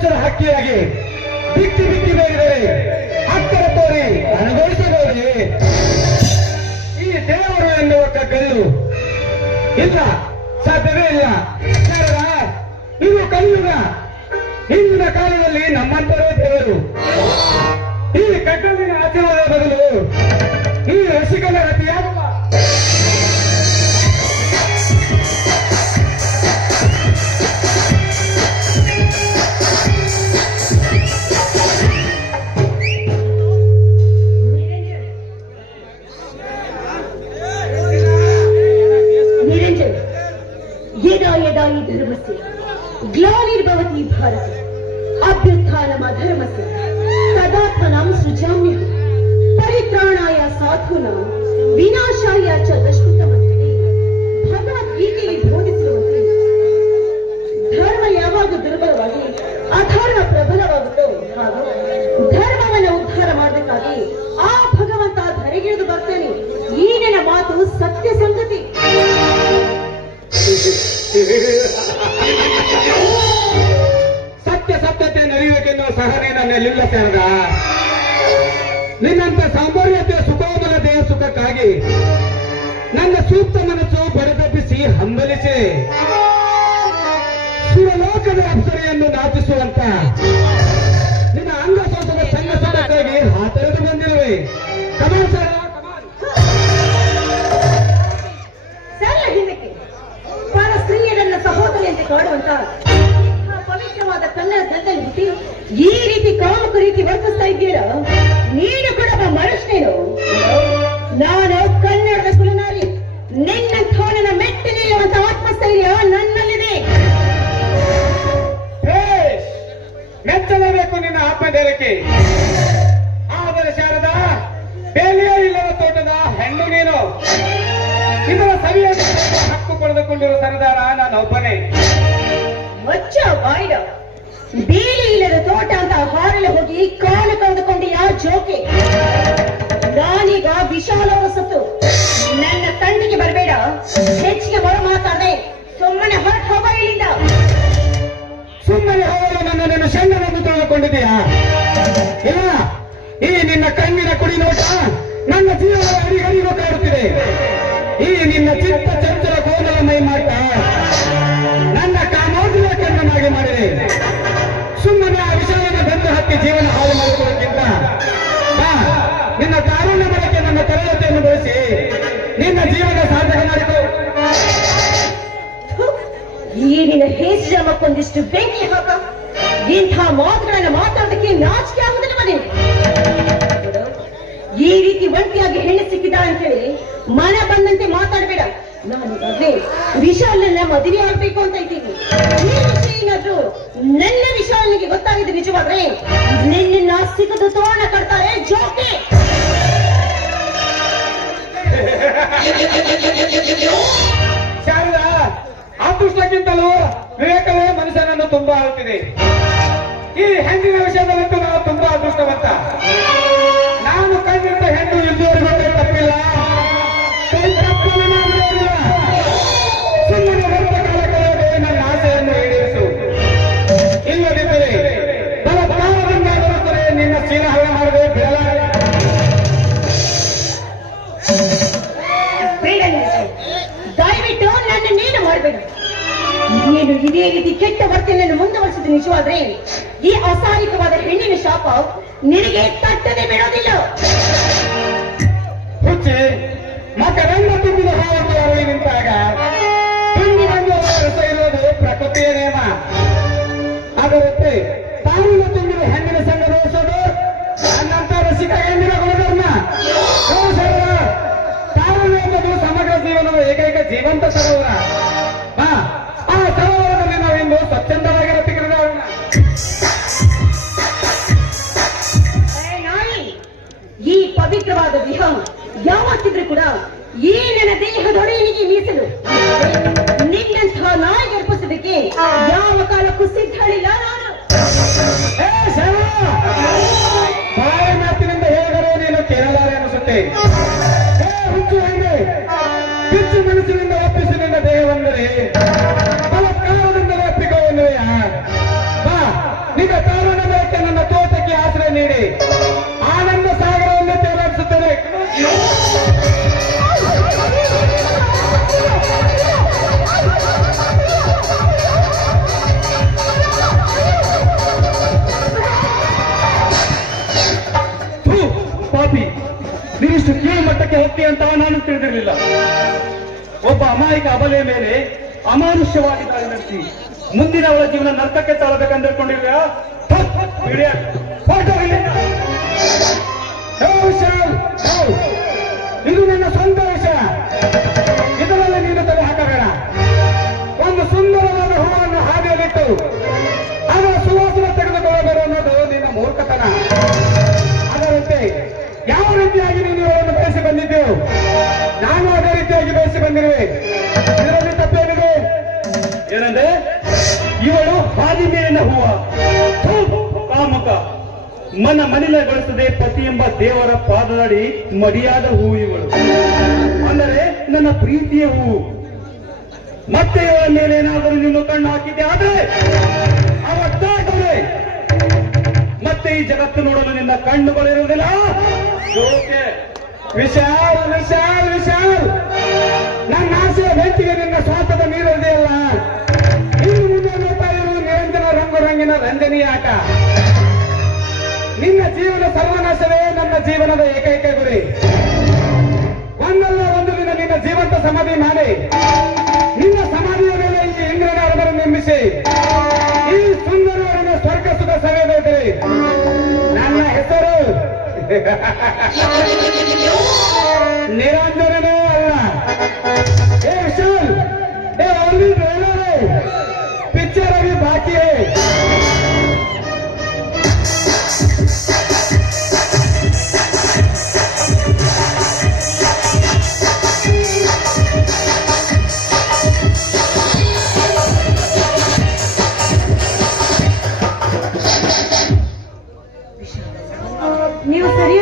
ಚಿನ್ನದ ಹಕ್ಕಿಯಾಗಿ ಬಿತ್ತಿ ಬಿತ್ತಿ ಬೇಗಿದರೆ ಅಕ್ಕರ ತೋರಿ ಅನುಭವಿಸಬಹುದೇ? ಈ ದೇವರು ಎನ್ನುವ ಕಲ್ಲು ಇಲ್ಲ, ಸಾಧ್ಯವೇ ಇಲ್ಲ. ಇದು ಕಲ್ಲುಗ. ಹಿಂದಿನ ಕಾಲದಲ್ಲಿ ನಮ್ಮಂತರೇ ದೇವರು. ಈ ಕಟ್ಟಲಿನ ಆಚರಣೆಯ ಬದಲು ಈ ರಸಿಕನ ರತಿಯಾಗುವ ग्लानिर्भवति भारत अभ्युत्थानमधर्मस्य तदात्मनां सृजाम्यहम् परित्राणाय साधूनां विनाशाय च दुष्कृतमन्त्रिणे ಭಗವದ್ಗೀತೆಯಲ್ಲಿ ಬೋಧಿಸಿರುವಂತೆ ಧರ್ಮ ಯಾವಾಗ ದುರ್ಬಲವಾಗಿ ಅಧರ್ಮ ಪ್ರಬಲವಾಗುತ್ತೋ ಹಾಗೂ ಧರ್ಮವನ್ನು ಉದ್ಧಾರ ಮಾಡಬೇಕಾಗಿ ಆ ಭಗವಂತ ಧರೆಗಿಳಿದು ಬರ್ತಾನೆ ಈ ನನ್ನ ಮಾತು ಸತ್ಯ ಸಂಗತಿ ಸಹನೆ ಲಿಂಗ ನಿನ್ನಂತ ಸಾಮಾನ್ಯತೆ ಸುಖೋದರ ದೇಹ ಸುಖಕ್ಕಾಗಿ ನನ್ನ ಸೂಕ್ತ ಮನಸ್ಸು ಬಡದಬ್ಬಿಸಿ ಹಂಬಲಿಸಿ. ಸುರಲೋಕದ ಅಪ್ಸರೆಯನ್ನು ನಾಚಿಸುವಂತ ನಿನ್ನ ಅಂಗಸೋಸದ ಸಣ್ಣ ಸಣ್ಣಕ್ಕಾಗಿ ಹಾತರೆದು ಬಂದಿರುವೆ. Come on sir. ಸ್ತ್ರೀಯರನ್ನ ಸಹೋದರಿಯಂತೆ ಕಾಡುವಂತ ಪವಿತ್ರವಾದ ಕನ್ನಡ ದಂಡಲ್ಲಿ ಹುಟ್ಟಿ ಈ ರೀತಿ ಕಾಮಕ ರೀತಿ ವರ್ತಿಸ್ತಾ ಇದ್ದೀರಾ? ನೀನು ಕೂಡ ಮನುಷ್ಯನೇನು? ನಾನು ಕನ್ನಡದ ಕುಲನಾರಿ ನಿನ್ನಂಥವನನ್ನ ಮೆಟ್ಟಿ ನಿಲ್ಲುವಂತ ಆತ್ಮಸ್ಥೈರ್ಯ ನನ್ನಲ್ಲಿದೆ! ಮೆಚ್ಚಲೇಬೇಕು ನಿನ್ನ ಆತ್ಮಧೈರ್ಯಕ್ಕೆ ಆದರೆ ಶಾರದ ಬೇಲಿಯೇ ಇಲ್ಲದ ತೋಟದ ಹೆಣ್ಣು ನೀನು. ಇದರ ಸವಿಯ ಹಕ್ಕು ಪಡೆದುಕೊಂಡಿರುವ ಸರದಾರ ನಾನು ಒಬ್ಬನೇ. ಮಚ್ಚ ಬಾಯ್ಡ ಅಂತ ಹೋಗಿ ಕಾಲು ಕಳೆದುಕೊಂಡು ಯಾ ಜೋಕೆ? ನಾನೀಗ ವಿಶಾಲ ಸತ್ತು ನನ್ನ ತಂಡಿಗೆ ಬರಬೇಡ. ಹೆಚ್ಚಿಗೆ ಬರೋ ಮಾತಾಡದೆ. ಸುಮ್ಮನೆ ಹೊರಟು ಹೋಗ ಇಲ್ಲಿಂದ. ಸುಮ್ಮನೆ ಹೋಗಲು ನನ್ನ ನನ್ನ ಸಣ್ಣವನ್ನು ತಿಳಿದುಕೊಂಡಿದೆಯಾ ಇಲ್ಲ, ಈ ನಿನ್ನ ಕಣ್ಣಿನ ಕುಡಿ ನೋಟ ನನ್ನ ಜೀವನ ಅಡಿಗಡಿಗೂ ಕಾಡುತ್ತಿದೆ. ಈ ನಿನ್ನ ಚಿತ್ತ ಚಂಚಲ ಕೋಮಲ ಮೈ ಮಾಟ ನನ್ನ ಕಾಮೋದಿನ ಕಣ್ಣನಾಗಿ ಮಾಡಿದೆ. ಸುಮ್ಮನೆ ಹತ್ತಿ ಜೀವನ ಹಾಳು ಮಾಡಿಕೊಳ್ಳೋಕ್ಕಿಂತ ನಿನ್ನ ಕಾರುಣ್ಯ ಬಳಕೆ ನನ್ನ ತರಗತಿಯನ್ನು ಬಳಸಿ ನಿನ್ನ ಜೀವನ ಸಾಧನೆ ಮಾಡಿಕೊ. ಥು, ಈ ನಿನ್ನ ಹೇಸಿರಮಕ್ಕೊಂದಿಷ್ಟು ಬೆಂಕಿ ಹಾಕ ಇಂಥ ಮಾತುಗಳನ್ನ ಮಾತಾಡೋದಕ್ಕೆ ನಾಚಿಕೆ ಆಗುದಿಲ್ಲ ಮನೆ. ಈ ರೀತಿ ಒಂಟಿಯಾಗಿ ಹೆಣ್ಣು ಸಿಕ್ಕಿದ ಅಂತೇಳಿ ಮನ ಬಂದಂತೆ ಮಾತಾಡಬೇಡ. ನಾನೀಗಾಗ್ಲೇ ವಿಶಾಲನ್ನ ಮದುವೆ ಆಗ್ಬೇಕು ಅಂತ ಇದ್ದೀನಿ. ಏನಾದ್ರೂ ನನ್ನ ವಿಶಾಲನಿಗೆ ಗೊತ್ತಾಗಿದೆ ನಿಜವಾದ್ರೆ ನಿನ್ನ ಸಿಗದು ತೋರಣ ಕಟ್ತಾರೆ ಜೋಕೆ. ಶಾರದಾ ಅದೃಷ್ಟಕ್ಕಿಂತಲೂ ವಿವೇಕವೇ ಮನುಷ್ಯನನ್ನು ತುಂಬಾ ಆಗುತ್ತಿದೆ ಈ ಹೆಂಡಿನ ವಿಷಯದಲ್ಲಂತೂ ನಾವು ತುಂಬಾ ಅದೃಷ್ಟವಂತ. ನಿಜವಾದ್ರೆ ಈ ಅಸಹಾಯಕವಾದ ಹೆಣ್ಣಿನ ಶಾಪ ನಿನಗೆ ತಟ್ಟದೆ ಬಿಡೋದಿಲ್ಲ. ಹುಚ್ಚಿ ಮಕರಂಗ ತುಂಬಿದ ಹಾವನ್ನು ಅರಳಿ ನಿಂತಾಗ ತುಂಬಿ ಬಂದು ರಸ ಇರುವುದು ಪ್ರಕೃತಿಯ ನೇಮ. ಅದರಂತೆ ತಾಯಿನ ತುಂಬಿದ ಹೆಣ್ಣಿನ ಸಂಘ ರೋಸೋದು ನನ್ನಂತ ರಸಿಕ ಹೆಣ್ಣಿನ ಗುಣಧರ್ಮ ತಾರುಣ್ಯ ಎಂಬುದು ಸಮಗ್ರ ಜೀವನದ ಏಕೈಕ ಜೀವಂತ ಸರೋವರ. ದೇಹ ಯಾವತ್ತಿದ್ರೂ ಕೂಡ ಈ ನನ್ನ ದೇಹದೊಡೆಯನಿಗೆ ಮೀಸಲು. ನಿನ್ನಂತಹ ನಾಯಿ ಗರ್ಪಿಸೋದಕ್ಕೆ ಯಾವ ಕಾಲಕ್ಕೂ ಸಿದ್ಧಳಿಲ್ಲ ನಾನು! ಬಾಯಿ ಮಾತಿನಿಂದ ಹೇಗರೋ ನೀನು ಕೇಳಲಾರೆ ಅನಿಸುತ್ತೆ. ಹುಚ್ಚು ಹೇಗೆ ಹೆಚ್ಚು ಮನಸ್ಸಿನಿಂದ ಒಪ್ಪಿಸಿ ನಿನ್ನ ದೇಹವೆಂದರೆ. ಬಲತ್ಕಾರದಿಂದಲೇ ಒಪ್ಪಿಕೋ ಎನ್ನುವೆಯಾ? ಬಾ, ನಿನ್ನ ಪತಿ ಅಂತ ನಾನು ತಿಳಿದಿರಲಿಲ್ಲ. ಒಬ್ಬ ಅಮಾಯಕ ಅಬಲೆಯ ಮೇಲೆ ಅಮಾನುಷ್ಯವಾಗಿ ದಾಳಿ ನಡೆಸಿ ಮುಂದಿನ ಅವಳ ಜೀವನ ನರ್ತಕ್ಕೆ ತಳಬೇಕಂದಿರ್ಕೊಂಡಿರ್ವ್ಯಾ ಬಂದಿರುವೆ ಇದರಲ್ಲಿ ತಪ್ಪೇನಿದೆ? ಏನಂದ್ರೆ, ಇವಳು ಹಾದಿ ಮೇಲಿನ ಹೂವ. ಕಾಮಕ. ಮನ ಮನ ಮನಿಲಗೊಳಿಸದೆ ಪತಿ ಎಂಬ ದೇವರ ಪಾದದಡಿ ಮಡಿಯಾದ ಹೂವು ಇವಳು. ಅಂದರೆ, ನನ್ನ ಪ್ರೀತಿಯ ಹೂವು ಮತ್ತೆ ಇವಳ ಮೇಲೆ ಏನಾದರೂ ನಿಮ್ಮ ಕಣ್ಣು ಹಾಕಿದ್ದೆ ಆದ್ರೆ ಅವತ್ತಾಗಲೇ ಮತ್ತೆ ಈ ಜಗತ್ತು ನೋಡಲು ನಿನ್ನ ಕಣ್ಣುಗಳಿರುವುದಿಲ್ಲ. ವಿಶಾಲ್ ವಿಶಾಲ್ ವಿಶಾಲ್. ನನ್ನ ಆಸೆಯ ಬೆಂಕಿಗೆ ನಿನ್ನ ಸ್ವಾರ್ಥದ ಅಲ್ಲ ಇನ್ನು ಮುಂದೆ ನೋಡ್ತಾ ಇರುವ ನಿರಂತರ ರಂಗು ರಂಗಿನ ರಂಜನೀಯ ಆಟ. ನಿನ್ನ ಜೀವನ ಸರ್ವನಾಶವೇ, ನನ್ನ ಜೀವನದ ಏಕೈಕ ಗುರಿ. ಒಂದಲ್ಲ ಒಂದು ದಿನ ನಿನ್ನ ಜೀವಂತ ಸಮಾಧಿ ಮಾಡಿ. ನಿನ್ನ ಸಮಾಧಿಯ ಮೇಲೆ ಈ ಇಂದ್ರನ ಅರಬರು ನಿರ್ಮಿಸಿ. ಈ ಸ್ವರ್ಗ ಸುಖ ಸವೆದೈತೆ ನನ್ನ ಹೆಸರು. ನಿರಂಜನನೇ. हे विशाल हे अरविंद पिक्चर अभी बाकी है